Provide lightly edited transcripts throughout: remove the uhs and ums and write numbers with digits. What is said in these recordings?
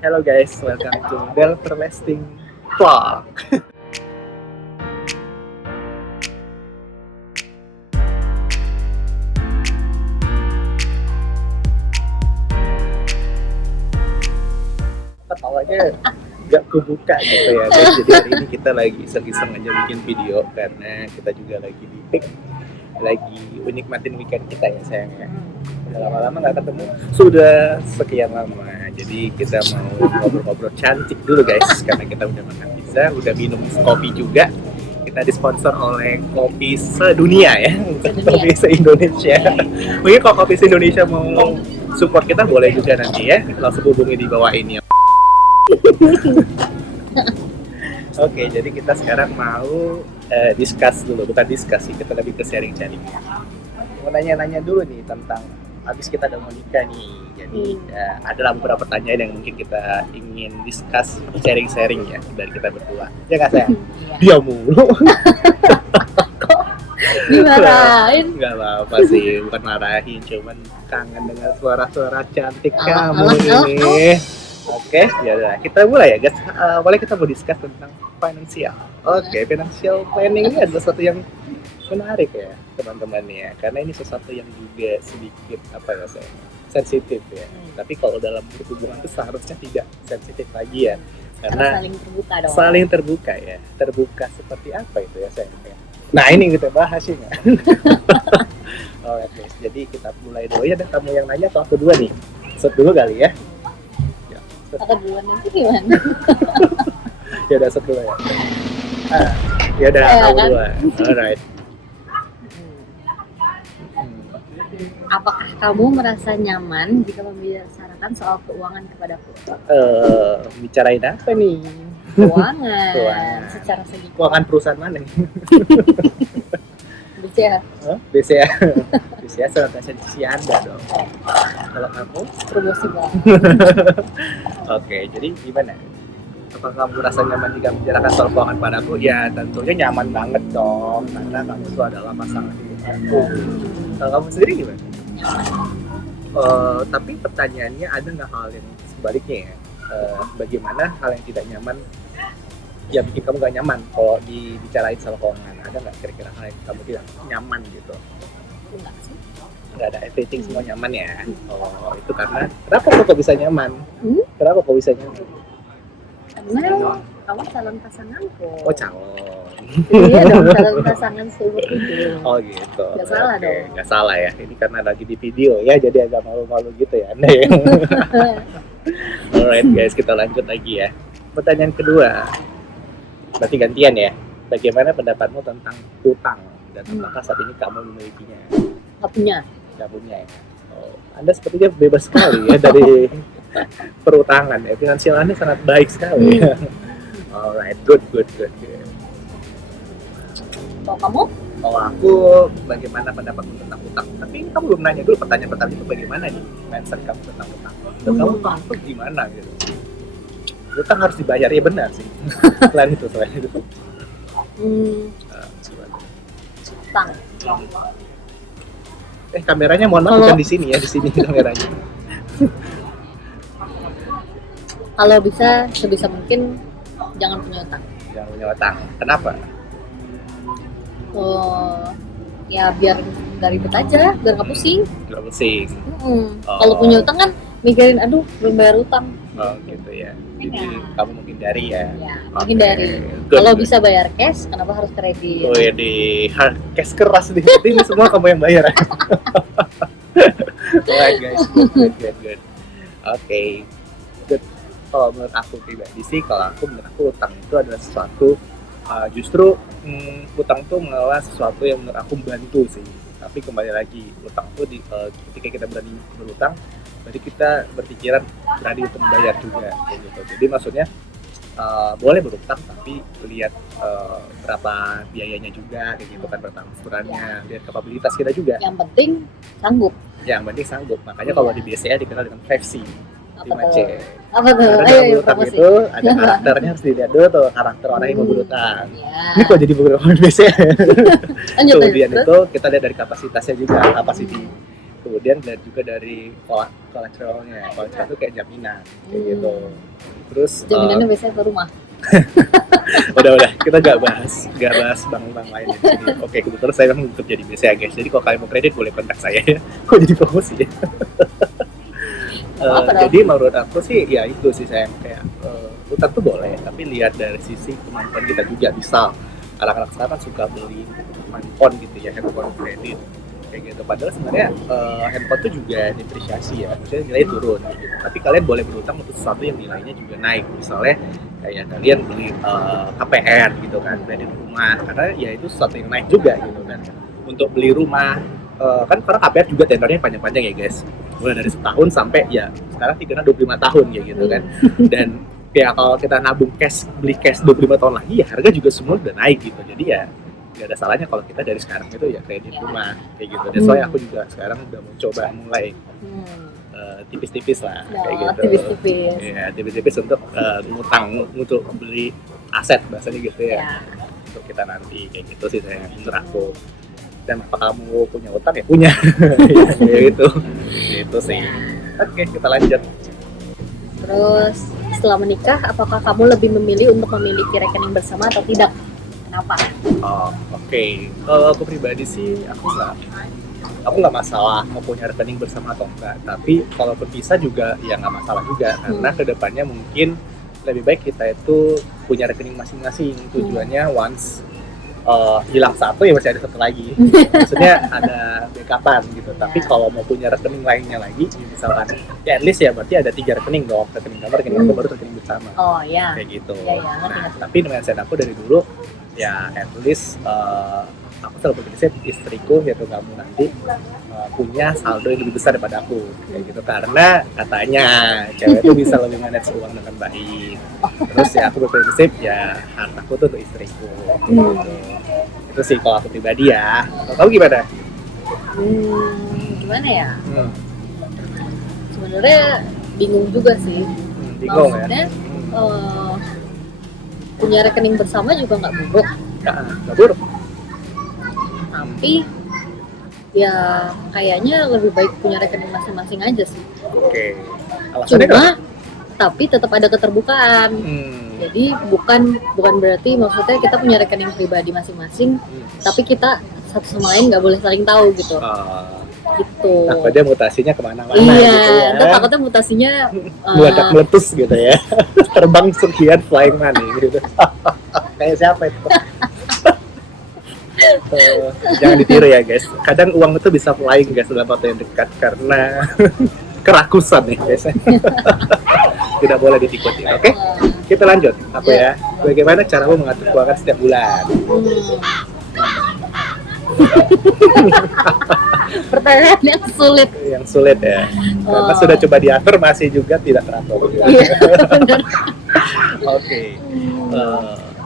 Hello guys, welcome to Del Perlasting Vlog. Ketawanya nggak kebuka gitu ya guys. Jadi hari ini kita lagi iseng-iseng aja bikin video karena kita juga lagi di pick, lagi menikmatin weekend kita ya sayangnya. Udah lama-lama nggak ketemu, sudah sekian lama. Jadi kita mau ngobrol-ngobrol cantik dulu guys, karena kita udah makan pizza, udah minum kopi juga. Kita disponsor oleh kopi sedunia ya, bukan kopi se-Indonesia. Mungkin kalau kopi se-Indonesia mau support kita boleh juga nanti ya, langsung hubungi di bawah ini ya. Oke, jadi kita sekarang mau discuss dulu, bukan discuss sih, kita lebih ke sharing-sharing. Mau nanya-nanya dulu nih tentang habis kita udah mau nikah nih, jadi adalah beberapa pertanyaan yang mungkin kita ingin discuss, sharing-sharing ya dari kita berdua. Ya nggak sayang? Dia mulu. Dimarahin. Nggak apa-apa sih, bukan marahin, cuman kangen dengan suara-suara cantik kamu ini. Oke, ya udah kita mulai ya guys. Boleh kita mau discuss tentang finansial. Oke, financial planning ini adalah sesuatu yang menarik ya teman-teman ya, karena ini sesuatu yang juga sedikit apa ya saya sensitif ya. Tapi kalau dalam berhubungan itu seharusnya tidak sensitif lagi ya, karena saling terbuka dong. Saling terbuka ya. Terbuka seperti apa itu ya saya? Nah ini kita bahas ya. Oke, guys. Jadi kita mulai dulu ya. Ada kamu yang nanya atau aku dua nih? Set dulu kali ya. Atau duluan nanti gimana? Ya udah set dulu ya. Ya udah kamu kan? duluan. Alright. Apakah kamu merasa nyaman jika membicarakan soal keuangan kepadaku? Bicarain apa nih? Keuangan. Keuangan. Secara segi Keuangan perusahaan mana nih? BCA. BCA. BCA serta sisi Anda dong. Kalau kamu? Promosi banget. Oke, jadi gimana? Apakah kamu merasa nyaman jika membicarakan soal keuangan padaku? Ya tentunya nyaman banget dong, karena kamu itu adalah pasangan hidup aku. Kalau kamu sendiri gimana? Tapi pertanyaannya ada nggak hal yang sebaliknya ya? Bagaimana hal yang tidak nyaman yang bikin kamu gak nyaman kalau dibicarain soal keuangan? Ada nggak kira-kira hal yang kamu tidak nyaman gitu? Enggak sih. Nggak ada, everything semua nyaman ya? Oh itu karena kenapa kok bisa nyaman? Kenapa kok bisa nyaman? Karena kamu calon pasanganku. Oh calon. Iya dong, calon pasangan seumur hidup. Oh gitu. Nggak salah dong. Nggak salah ya. Ini karena lagi di video ya, jadi agak malu-malu gitu ya Anda ya. Alright guys, kita lanjut lagi ya. Pertanyaan kedua. Berarti gantian ya. Bagaimana pendapatmu tentang utang dan apakah saat ini kamu memilikinya? Nggak punya. Nggak punya ya. Oh, Anda sepertinya bebas sekali ya dari perutangan ya. Finansial Anda sangat baik sekali. Alright, good. Kalau kamu? Kalau aku, bagaimana pendapatmu tentang utang? Tapi kamu belum nanya dulu pertanyaan pertama itu bagaimana nih mindset kamu tentang utang? Dan kamu tuh gimana gitu? Utang harus dibayar, ya benar sih. Selain itu. Gimana? Utang. Kameranya mohon maaf bukan di sini ya, di sini kameranya. Kalau bisa, sebisa mungkin jangan punya utang. Jangan punya utang. Kenapa? Ya biar nggak ribet aja, biar nggak pusing. Nggak pusing. Kalau punya utang kan mikirin, aduh belum bayar utang. Oh gitu ya. Jadi kamu menghindari ya. Ya, menghindari. Good. Kalau bisa bayar cash, kenapa harus kredit? Oh ya di cash keras nih. Ini semua kamu yang bayar. Alright guys, good. Oke. Good. Kalau menurut aku pribadi sih, menurut aku utang itu adalah sesuatu justru utang tuh malah sesuatu yang menurut aku membantu sih. Tapi kembali lagi, utang tuh ketika kita berani berutang, berarti kita berpikiran berani untuk membayar juga gitu. Jadi maksudnya boleh berutang tapi lihat berapa biayanya juga kayak gitu kan, berapa angsurannya, lihat kapabilitas kita juga. Yang penting sanggup. Makanya kalau di BCA dikenal dengan 5C. 5C. Apa tuh? Karena dalam berutang itu ada karakternya, harus dilihat dulu tuh karakter orang yang mau berutang. Ini kok jadi beberapa BCA. Kemudian itu kita lihat dari kapasitasnya juga, kapasiti kemudian dan juga dari kolateralnya. Kolateral itu kayak jaminan kayak gitu. Terus Jaminannya biasanya ke rumah. udah kita gak bahas bank lain di sini. Oke, kebetulan saya memang bekerja di BCA guys, jadi kalau kalian mau kredit boleh kontak saya ya. Kok jadi promosi ya. Jadi menurut aku sih ya itu sih, saya kayak utang tuh boleh, tapi lihat dari sisi kemampuan kita juga. Misal anak-anak sekarang kan suka beli handphone gitu ya, handphone kredit kayak gitu. Padahal sebenarnya handphone tuh juga depresiasi ya, maksudnya nilainya turun gitu. Tapi kalian boleh berutang untuk sesuatu yang nilainya juga naik. Misalnya kayak kalian beli KPR gitu kan, kredit rumah, karena ya itu sesuatu yang naik juga gitu kan. Untuk beli rumah kan karena KPR juga tenornya panjang-panjang ya guys, mulai dari setahun sampai ya sekarang tinggalnya 25 tahun kayak gitu kan. Dan ya kalau kita nabung cash, beli cash 25 tahun lagi ya harga juga semua udah naik gitu. Jadi ya gak ada salahnya kalau kita dari sekarang itu ya kredit rumah kayak gitu. Dan soalnya aku juga sekarang udah mau coba mulai tipis-tipis lah kayak gitu. Tipis-tipis. Ya, tipis-tipis untuk ngutang untuk beli aset bahasanya gitu ya. Untuk kita nanti kayak gitu sih saya menurut aku. Dan apa kamu punya utang ya punya. Ya gitu. Itu sih. Oke, kita lanjut. Terus setelah menikah, apakah kamu lebih memilih untuk memiliki rekening bersama atau tidak? Kenapa? Oke. Kalau aku pribadi sih aku nggak masalah mau punya rekening bersama atau enggak. Tapi kalau berpisah juga ya nggak masalah juga, karena kedepannya mungkin lebih baik kita itu punya rekening masing-masing. Tujuannya once hilang satu ya masih ada satu lagi. Maksudnya ada backupan gitu. Tapi kalau mau punya rekening lainnya lagi, misalkan ya at least ya berarti ada 3 rekening dong. Rekening kamar, rekening aku, baru rekening bersama. Oh ya. Kayak gitu. Ya, Nah, tapi dengan mindset aku dari dulu ya at least aku selalu berprinsip istriku yaitu kamu nanti punya saldo yang lebih besar daripada aku kayak gitu, karena katanya cewek itu bisa lebih manage uang dengan baik. Terus ya aku berprinsip ya hartaku tuh untuk istriku gitu. Itu sih kalau aku pribadi ya. Kalau kamu gimana? Gimana ya? Sebenarnya bingung juga sih. Bingung maksudnya, ya? Punya rekening bersama juga nggak buruk. Nggak buruk. Tapi ya kayaknya lebih baik punya rekening masing-masing aja sih. Oke. Alasannya Cuma tapi tetap ada keterbukaan. Jadi bukan berarti maksudnya kita punya rekening pribadi masing-masing, tapi kita satu sama lain nggak boleh saling tahu gitu. Gitu. Takutnya mutasinya kemana-mana iya, gitu ya. Iya, takutnya mutasinya meledak meletus gitu ya. Terbang sekian flying money gitu. Kayak siapa itu? Jangan ditiru ya guys. Kadang uang itu bisa flying guys dalam waktu yang dekat karena kerakusan nih guys. Tidak boleh diikuti. Oke? Kita lanjut. Aku ya. Bagaimana caramu mengatur keuangan setiap bulan? Pertanyaan yang sulit. Yang sulit ya. Karena sudah coba diatur masih juga tidak teratur. Iya, benar. Oke.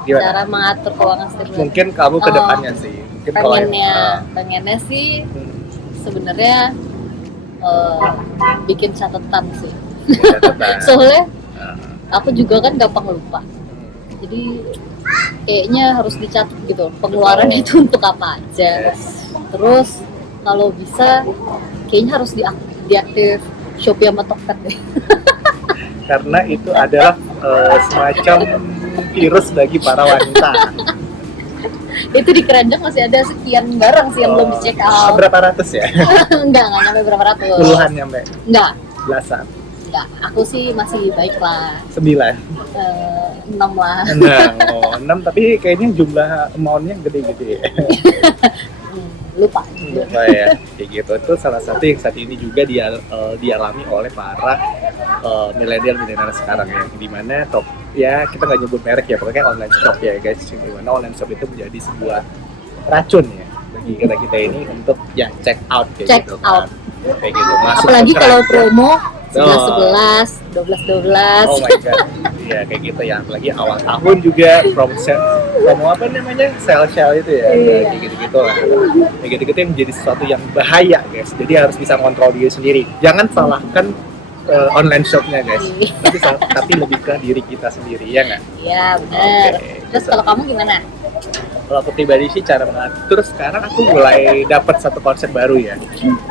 Gimana? Cara mengatur keuangan setiap bulan. Mungkin kamu ke depannya sih. Mungkin pengennya sih sebenarnya bikin catatan sih. Soalnya aku juga kan gampang lupa. Jadi kayaknya harus dicatat gitu pengeluaran itu untuk apa aja. Terus kalau bisa kayaknya harus diaktif Shopee sama Tokped deh. Karena itu adalah semacam virus bagi para wanita. Itu di keranjang masih ada sekian barang sih yang belum dicek out. Berapa ratus ya? Enggak nyampe berapa ratus. Puluhan nyampe? Enggak. Belasan? Enggak, aku sih masih baik lah. 9? 6 lah. 6, tapi kayaknya jumlah amount-nya gede-gede ya. Lupa ya, kayak gitu. Itu salah satu yang saat ini juga dialami oleh para milenial sekarang ya, dimana ya kita nggak nyebut merek ya, pokoknya online shop ya guys, dimana online shop itu menjadi sebuah racun ya bagi kita ini untuk ya check out kayak gitu kan. Kayak gitu. Masuk apalagi kalau promo 11, 12. Oh my god. Iya kayak gitu ya, apalagi awal tahun juga promo apa namanya sale itu ya, kayak gitu lah. Kayak gitu yang menjadi sesuatu yang bahaya guys. Jadi harus bisa kontrol diri sendiri. Jangan salahkan online shopnya guys. Tapi lebih ke diri kita sendiri ya nggak? Iya benar. Terus kalau kamu gimana? Kalau aku pribadi sih cara mengatur sekarang aku mulai dapat satu konsep baru ya.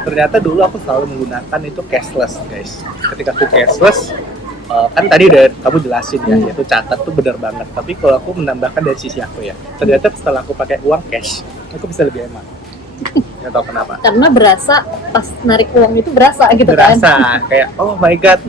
Ternyata dulu aku selalu menggunakan itu cashless guys. Ketika aku cashless, kan tadi udah kamu jelasin ya, yaitu catat tuh benar banget. Tapi kalau aku menambahkan dari sisi aku ya, ternyata setelah aku pakai uang cash, aku bisa lebih hemat. Nggak tahu kenapa. Karena berasa pas narik uang itu berasa gitu Berasa kan. kayak oh my god,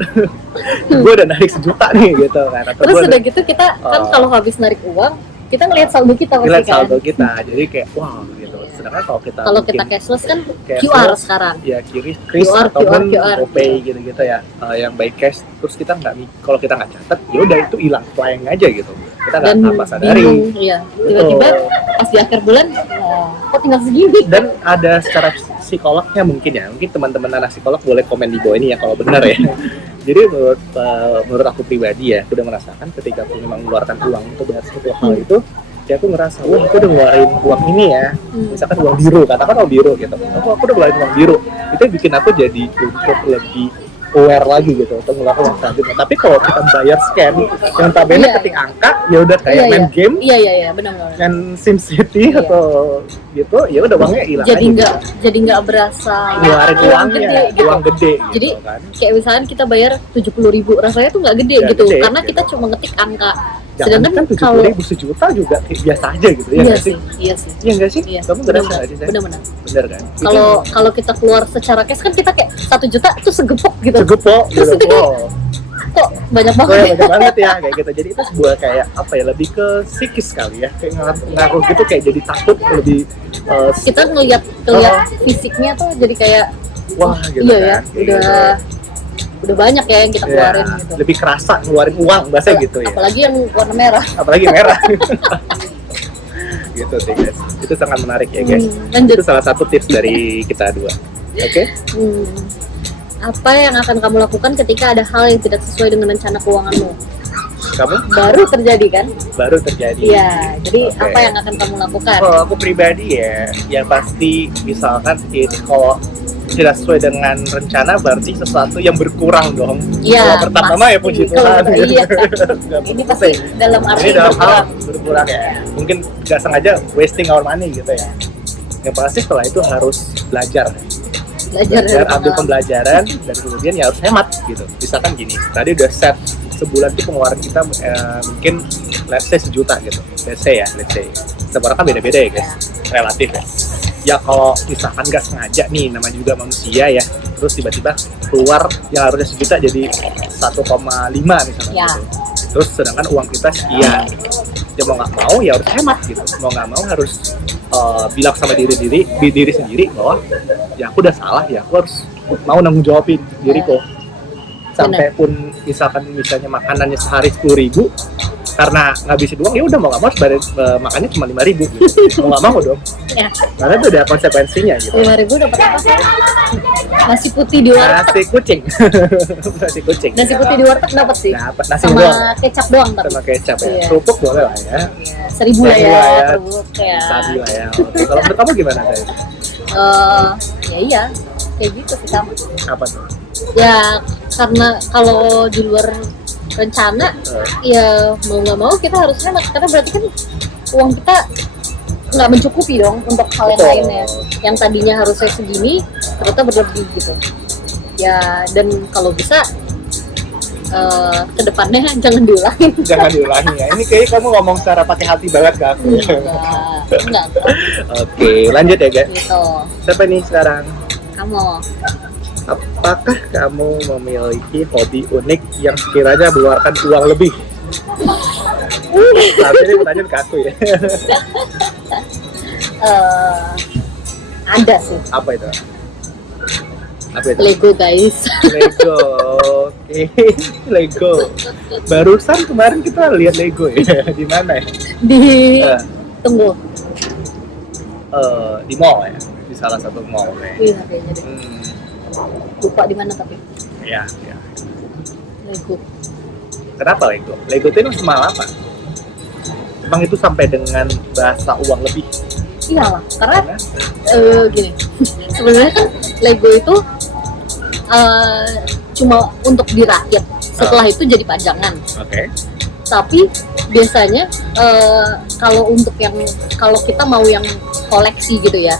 gue udah narik 1 juta nih gitu kan. Atau Terus gua udah gitu kita kan kalau habis narik uang, kita ngelihat saldo kita pasti ngeliat kan. saldo kita, jadi kayak wow gitu. Sedangkan kalau kita Cashless kan cashless, QR sekarang. ya kris QR, ataupun QR. GoPay gitu-gitu ya, yang by cash, terus kita kalau kita nggak catat ya udah itu hilang flying aja gitu, kita nggak Dan apa sadari. bingung, iya. Tiba-tiba pas di akhir bulan, kok tinggal segini. Dan ada secara psikolognya mungkin ya, mungkin teman-teman anak psikolog boleh komen di bawah ini ya kalau benar ya. Jadi menurut aku pribadi ya, aku udah merasakan ketika aku memang mengeluarkan uang untuk bayar suatu hal itu, ya aku ngerasa, wah aku udah ngeluarin uang ini ya, misalkan uang biru, katakan uang biru gitu, aku udah ngeluarin uang biru, itu bikin aku jadi untuk lebih aware lagi gitu untuk melakukan uang selanjutnya. Tapi kalau kita bayar scam, yang tabelnya ketik angka, ya udah kayak main game, iya benar-benar. kan SimCity atau gitu, ya udah uangnya hilang aja. Jadi nggak berasa ngeluarin uang gede gitu. Jadi kan kayak misalnya kita bayar 70.000, rasanya tuh nggak gede gitu, karena kita cuma ngetik angka. Sedangkan kan 70.000 1 juta juga biasa aja gitu ya. Iya sih. Iya nggak sih? Iya. Kamu ngerasa nggak sih? Bener kan? Kalau kita keluar secara cash kan kita kayak 1 juta tuh segepok gitu. Segepok Terus gitu. Kok banyak banget? Banyak banget ya kayak gitu. Jadi itu sebuah kayak apa ya? Lebih ke psikis kali ya. Kayak ngaruh gitu, kayak jadi takut lebih. Kita ngelihat fisiknya tuh jadi kayak wah gitu iya kan. Ya, udah banyak ya yang kita keluarin gitu. Lebih kerasa ngeluarin uang bahasa gitu ya. Apalagi yang warna merah. Apalagi merah. Gitu sih guys. Itu sangat menarik ya guys. Lanjut. Itu salah satu tips dari kita dua. Oke? Apa yang akan kamu lakukan ketika ada hal yang tidak sesuai dengan rencana keuanganmu? Kamu? Baru terjadi kan? Baru terjadi. Iya. Jadi apa yang akan kamu lakukan? Kalau aku pribadi ya, yang pasti misalkan kalau tidak sesuai dengan rencana berarti sesuatu yang berkurang dong. Iya. Kalau pertama ya puji Tuhan. Iya. Ini pasti dalam arti berkurang ya. Mungkin nggak sengaja wasting our money gitu ya. Yang pasti setelah itu harus belajar ambil pembelajaran dan kemudian ya harus hemat gitu. Misalkan gini, tadi udah set sebulan itu pengeluaran kita mungkin let's say 1 juta gitu. Let's say. Setiap orang kan beda-beda ya guys, relatif ya. Ya kalau misalkan nggak sengaja nih, namanya juga manusia ya, terus tiba-tiba keluar yang harusnya 1 juta jadi 1,5 misalnya gitu. Terus sedangkan uang kita sekian, ya mau nggak mau ya harus hemat gitu, mau nggak mau harus bilang sama diri sendiri bahwa ya aku udah salah, ya aku harus mau nanggung jawabin diriku. Sampai pun misalnya makanannya sehari 10.000, karena ngabisin uang ya udah mau nggak mau harus bayar makannya cuma 5.000 gitu. Mau nggak mau dong ya. Karena itu ada konsekuensinya gitu. 5.000 dapat apa sih? Nasi putih di warteg. Nasi kucing. Nasi putih di warteg dapat sih. Dapat nasi sama doang. Kecap doang tapi. Sama kecap ya. Kerupuk boleh lah ya. 1.000 lah ya. Kerupuk ya. Sabi lah ya. Oke. Kalau menurut kamu gimana saya? Ya iya, kayak gitu sih sama. Apa tuh? Ya karena kalau di luar rencana, ya mau nggak mau kita harus hemat, karena berarti kan uang kita nggak mencukupi dong untuk hal yang lainnya. Yang tadinya harusnya segini, ternyata berlebih gitu. Ya dan kalau bisa kedepannya jangan diulangi. Jangan diulangi ya. Ini kayaknya kamu ngomong secara pakai hati banget ke aku. Enggak. Oke, lanjut ya guys. Gitu. Siapa nih sekarang? Kamu. Apakah kamu memiliki hobi unik yang sekiranya mengeluarkan uang lebih? Tapi ini pertanyaan ke aku ya. Ada sih. Apa itu? Lego guys. Lego, oke. Lego. Barusan kemarin kita lihat Lego ya. Di mana ya? Tunggu. Di mall ya. Di salah satu mall ya. Iya kayaknya deh. Lupa di mana tapi. Iya. Lego. Kenapa Lego? Lego itu emang semahal apa? Emang itu sampai dengan bahasa uang lebih? Iyalah, karena gini. Sebenarnya kan Lego itu cuma untuk dirakit. Setelah itu jadi pajangan. Oke. Tapi biasanya kalau untuk yang kalau kita mau yang koleksi gitu ya,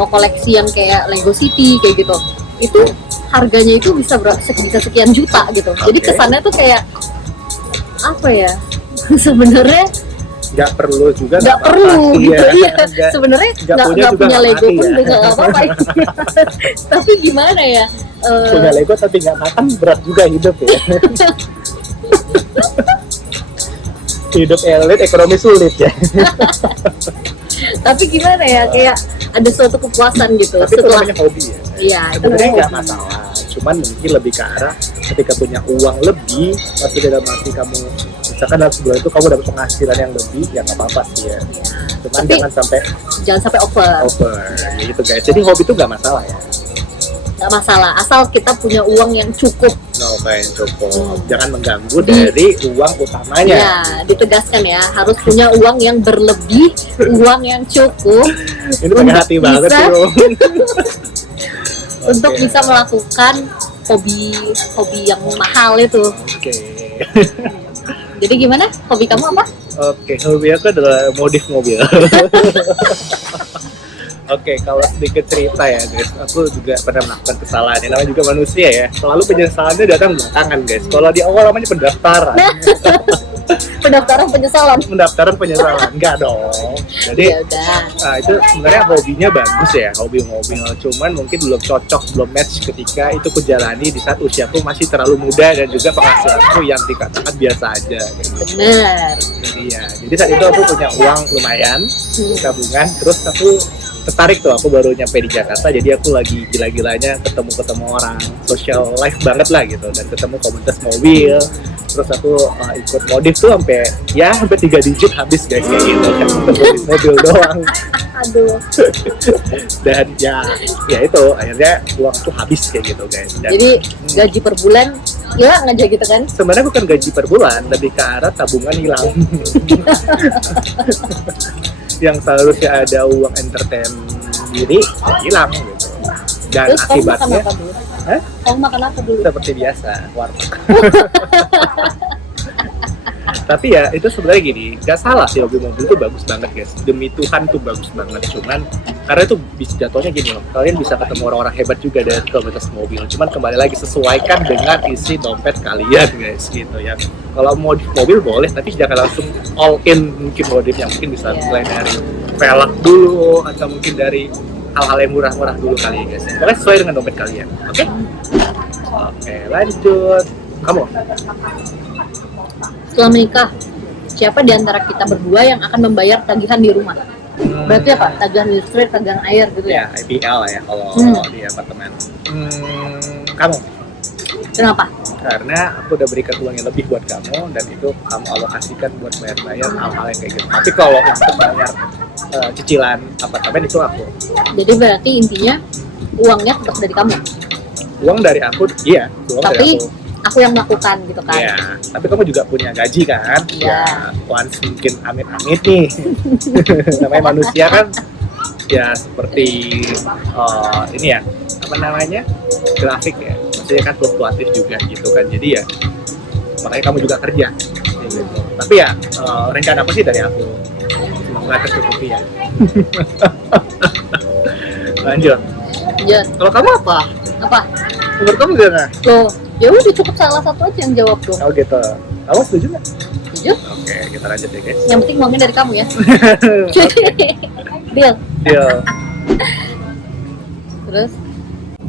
mau koleksi yang kayak Lego City kayak gitu, itu harganya itu bisa bisa sekian juta gitu. Jadi kesannya tuh kayak apa ya? Sebenarnya nggak perlu juga, nggak perlu gitu ya. Sebenarnya nggak punya Lego pun ya. nggak apa-apa. Tapi gimana ya? Punya Lego tapi nggak makan berat juga hidup ya. Hidup elit, ekonomi sulit ya. Tapi gimana ya, kayak ada suatu kepuasan gitu. Tapi itu namanya hobi ya. Iya, itu sebenarnya namanya nggak masalah. Cuman mungkin lebih ke arah ketika punya uang lebih, tapi dalam arti kamu misalkan dalam sebulan itu kamu dapat penghasilan yang lebih, ya nggak apa-apa sih ya. Cuman tapi jangan sampai over. Ya gitu guys. Jadi hobi itu nggak masalah ya. Nggak masalah, asal kita punya uang yang cukup. Kayak cukup. Jangan mengganggu dari uang utamanya. Ya, ditegaskan ya, harus punya uang yang berlebih, uang yang cukup. Ini pakai hati banget sih. Untuk bisa melakukan hobi yang mahal itu. Oke. Jadi gimana? Hobi kamu apa? Oke, hobi aku adalah modif mobil. Oke, kalau sedikit cerita ya guys, aku juga pernah melakukan kesalahan. Yang namanya juga manusia ya, selalu penyesalannya datang belakangan guys. Kalau di awal namanya pendaftaran. Pendaftaran penyesalan, enggak dong. Jadi itu sebenarnya hobinya bagus ya, hobi mobil. Cuman mungkin belum cocok, belum match ketika itu ku jalani di saat usiaku masih terlalu muda dan juga penghasilanku yang dikatakan biasa aja. Gitu. Benar. Jadi saat itu aku punya uang lumayan, tabungan, terus aku tertarik tuh, aku baru nyampe di Jakarta, jadi aku lagi gila-gilanya ketemu orang, social life banget lah gitu, dan ketemu komunitas mobil, terus aku ikut modif tuh sampai 3 digit habis guys kayak gitu kan, untuk mobil doang. Aduh. Dan ya itu akhirnya uang tuh habis kayak gitu guys. Dan, jadi gaji per bulan hilang aja gitu kan? Sebenarnya bukan gaji per bulan, lebih ke arah tabungan hilang. Yang seharusnya ada uang entertain diri hilang gitu. Dan terus akibatnya kamu makan apa dulu? Seperti biasa, warteg. Tapi ya itu sebenarnya gini, nggak salah sih, hobi mobil itu bagus banget guys, demi Tuhan tuh bagus banget. Cuman karena itu bisa jatuhnya gini loh, kalian bisa ketemu orang-orang hebat juga dari komunitas mobil, cuman kembali lagi sesuaikan dengan isi dompet kalian guys gitu ya. Kalau modif mobil boleh, tapi jangan langsung all in. Mungkin modif yang mungkin bisa mulai dari velg dulu, atau mungkin dari hal-hal yang murah-murah dulu kali ya guys. Pokoknya sesuai dengan dompet kalian. Oke, lanjut. Kamu? Setelah menikah, siapa di antara kita berdua yang akan membayar tagihan di rumah? Berarti apa? Tagihan listrik, tagihan air gitu ya? IPL ya kalau di apartemen. Kamu? Kenapa? Karena aku udah berikan uang yang lebih buat kamu, dan itu kamu alokasikan buat bayar-bayar hal-hal yang kayak gitu. Tapi kalau untuk bayar cicilan apartemen itu aku. Jadi berarti intinya uangnya tetap dari kamu? Uang dari aku, iya. Tapi aku yang melakukan gitu kan? Iya, tapi kamu juga punya gaji kan? Iya. Once mungkin amit-amit nih. Namanya manusia kan ya seperti ini ya, apa namanya, grafik ya, maksudnya kan fluktuatif juga gitu kan. Jadi ya makanya kamu juga kerja gitu. Tapi ya rencana apa sih dari aku, semoga tercukupi ya. Lanjut. Kalau kamu apa? Menurut kamu gimana? Loh, ya udah cukup salah satu aja yang jawab dong. Oh gitu. Kamu setuju nggak? Setuju. Oke, kita lanjut ya guys. Yang penting uangnya dari kamu ya. Deal. Terus?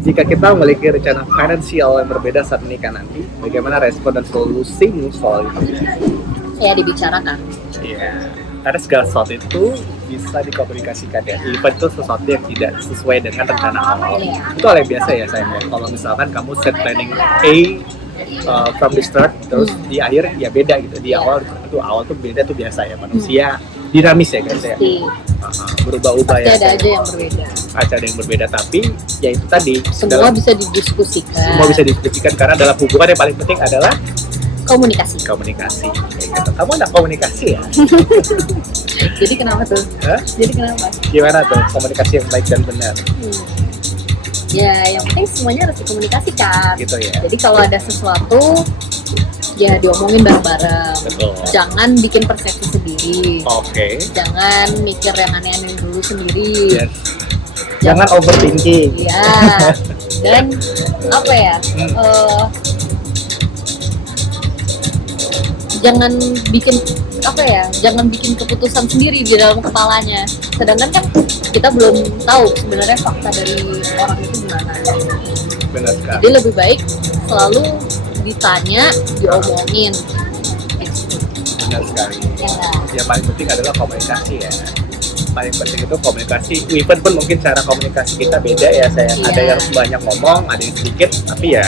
Jika kita memiliki rencana finansial yang berbeda saat menikah nanti, bagaimana respon dan solusimu soal itu? Saya dibicarakan. Iya. Karena segala sesuatu itu bisa dikomunikasikan ya. Even itu sesuatu yang tidak sesuai dengan rencana awal. Itu hal yang biasa ya sayangnya. Kalau misalkan kamu set planning A from the start, terus di akhir ya beda gitu. Di awal tuh beda tuh biasa ya, manusia dinamis ya guys ya. Berubah-ubah ya. Ada aja yang berbeda. Ada yang berbeda, tapi ya itu tadi. Semua bisa didiskusikan. Semua bisa didiskusikan karena dalam hubungan yang paling penting adalah komunikasi. Kayak gitu. Kamu anak komunikasi ya? Jadi kenapa tuh? Jadi kenapa? Gimana tuh komunikasi yang baik dan benar? Ya, yang penting semuanya harus dikomunikasikan. Gitu ya. Jadi kalau ada sesuatu ya diomongin bareng-bareng. Betul. Jangan bikin persepsi sendiri. Oke. Jangan mikir yang aneh-aneh dulu sendiri. Yes. Jangan overthinking. Iya. Dan apa ya? Jangan bikin jangan bikin keputusan sendiri di dalam kepalanya. Sedangkan kan kita belum tahu sebenarnya fakta dari orang itu gimana. Benar sekali. Jadi lebih baik selalu ditanya, diomongin. Benar sekali. Ya nggak? Yang paling penting adalah komunikasi ya. Paling penting itu komunikasi. Even pun mungkin cara komunikasi kita beda ya, saya. Iya. Ada yang banyak ngomong, ada yang sedikit, tapi ya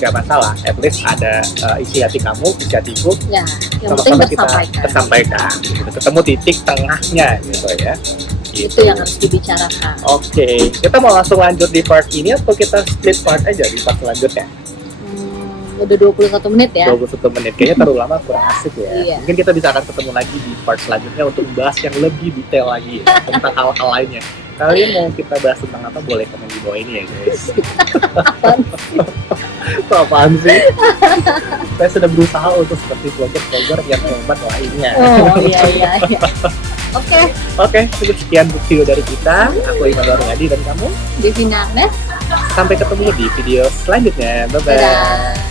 nggak masalah. At least ada isi hati kamu, isi hatiku. Ya, yang penting Sama-sama kita tersampaikan. tersampaikan. Gitu. Ketemu titik tengahnya gitu ya. Itu yang harus dibicarakan. Oke, kita mau langsung lanjut di part ini atau kita split part aja di part selanjutnya? Udah 21 menit ya. 21 menit, kayaknya terlalu lama kurang asik ya. Iya. Mungkin kita bisa akan ketemu lagi di part selanjutnya untuk membahas yang lebih detail lagi ya, tentang hal-hal lainnya. Kalian mau kita bahas tentang apa, boleh komen di bawah ini ya guys. Apaan sih? Saya sudah berusaha untuk seperti vlogger-vlogger yang hebat lainnya. Oh iya. Oke, Cukup sekian video dari kita. Aku Iman Ngadi dan kamu. Devina Agnes. Sampai ketemu di video selanjutnya. Bye-bye. Dadah.